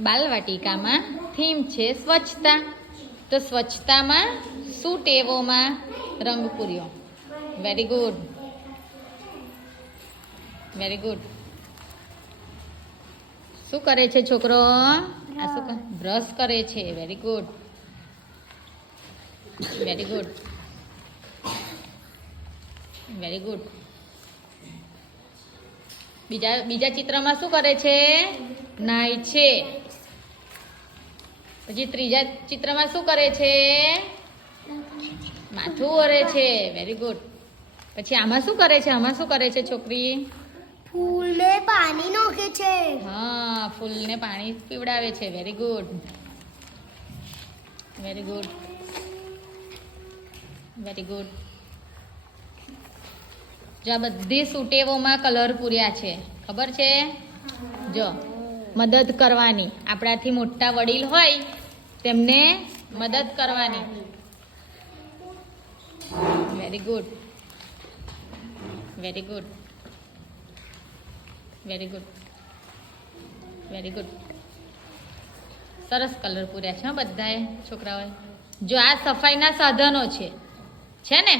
બાલવાટિકામાં theme છે સ્વચ્છતા. તો સ્વચ્છતામાં શું ટેવોમાં રંગ પૂર્યો? Very good, very good. શું કરે છે છોકરો? આ શું કરે? બ્રશ કરે છે. Very good, very good, very good. બીજા ચિત્રમાં શું કરે છે? નાય છે. પછી ત્રીજા ચિત્રમાં શું કરે છે? માથું ઓરે છે. Very good. પછી આમાં શું કરે છે? આમાં શું કરે છે છોકરી? ફૂલને પાણી નાખે છે. હા, ફૂલને પાણી પીવડાવે છે. Very good, very good, very good. જો આ બધી સુટેવોમાં કલર પૂર્યા છે. ખબર છે? જો મદદ કરવાની, આપણાથી મોટા વડીલ હોય તેમને મદદ કરવાની. Very good, very good, very good, very good. સરસ કલર પૂર્યા છે બધાએ છોકરાઓએ. જો આ સફાઈના સાધનો છે ને?